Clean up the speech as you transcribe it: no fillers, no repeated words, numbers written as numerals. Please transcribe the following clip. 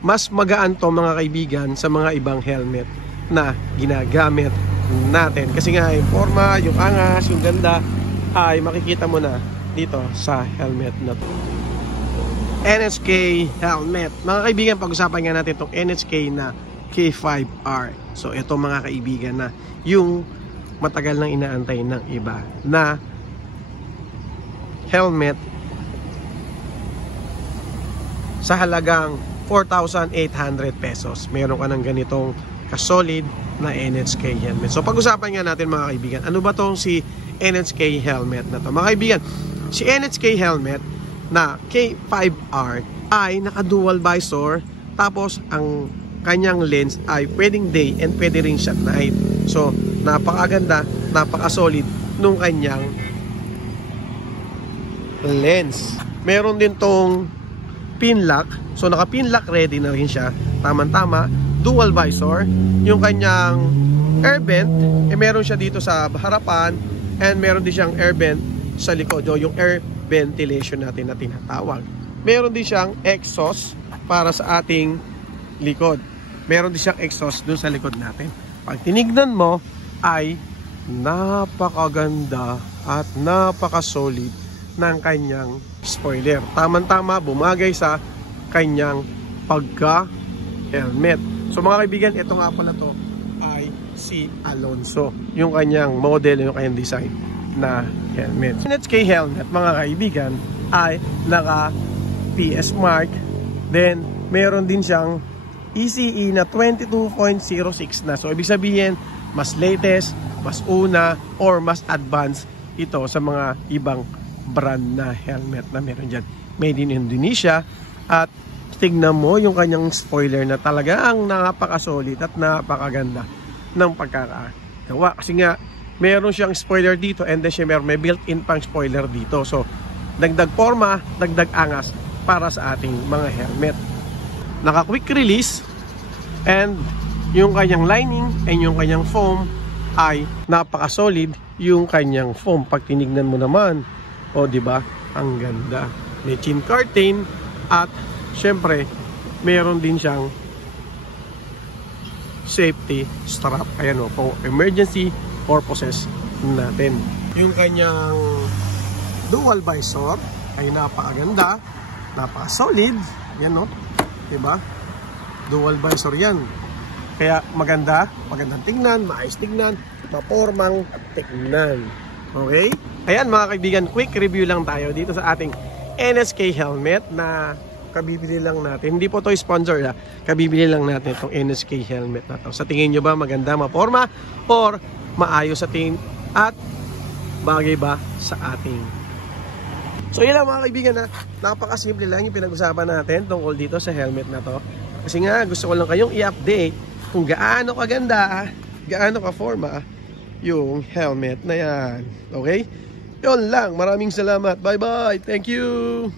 mas magaan to mga kaibigan sa mga ibang helmet na ginagamit natin. Kasi nga yung forma, yung angas, yung ganda ay makikita mo na dito sa helmet na to. NHK helmet. Mga kaibigan, pag-usapan nga natin itong NHK na K5R. So ito mga kaibigan na yung matagal nang inaantay ng iba na helmet sa halagang 4,800 pesos. Meron ka ng ganitong kasolid na NHK helmet. So pag-usapan nga natin mga kaibigan, ano ba tong si NHK helmet na to? Mga kaibigan, si NHK helmet na K5R ay naka-dual visor, tapos ang kanyang lens ay pwedeng day and pwede rin siya night. So napakaganda, napaka-solid nung kanyang lens. Meron din tong pin lock. So naka-pin lock ready na rin siya. Tama-tama, dual visor. Yung kanyang air vent, meron siya dito sa harapan and meron din siyang air vent sa likod, o yung air ventilation natin na tinatawag. Meron din siyang exhaust para sa ating likod. Meron din siyang exhaust dun sa likod natin. Pag tinignan mo ay napakaganda at napaka-solid ng kanyang spoiler. Tama-tama, bumagay sa kanyang pagka-helmet. So mga kaibigan, ito nga pala to ay si Alonso. Yung kanyang model, yung kanyang design na helmet. NHK helmet, mga kaibigan, ay naka PS Mark. Then, meron din siyang ECE na 22.06 na. So, ibig sabihin, mas latest, mas una, or mas advanced ito sa mga ibang brand na helmet na meron dyan. Made in Indonesia. At tignan mo yung kanyang spoiler na talagang napaka-solid at napakaganda ng pagkakagawa. Kasi nga, meron siyang spoiler dito and then may built-in pang spoiler dito. So, dagdag forma, dagdag angas para sa ating mga helmet. Naka-quick release and yung kanyang lining and yung kanyang foam ay napaka-solid yung kanyang foam. Pag tinignan mo naman, o di ba, ang ganda. May chin curtain at syempre meron din siyang safety strap. Ayan o, for emergency purposes natin. Yung kanyang dual visor ay napakaganda, napaka-solid. Yan o, diba? Dual visor yan. Kaya magandang tingnan, maayos tignan, mapormang tignan. Okay? Ayan mga kaibigan, quick review lang tayo dito sa ating NHK helmet na kabibili lang natin. Hindi po to sponsor ha. Kabibili lang natin itong NHK helmet na to. Sa tingin nyo ba maganda, maporma, or maayos sa tingin at bagay ba sa ating? So yun lang mga kaibigan, na napakasimple lang yung pinag-usapan natin tungkol dito sa helmet na to. Kasi nga gusto ko lang kayong i-update kung gaano kaganda, gaano ka-forma yung helmet na yan. Okay? Yun lang. Maraming salamat. Bye-bye. Thank you.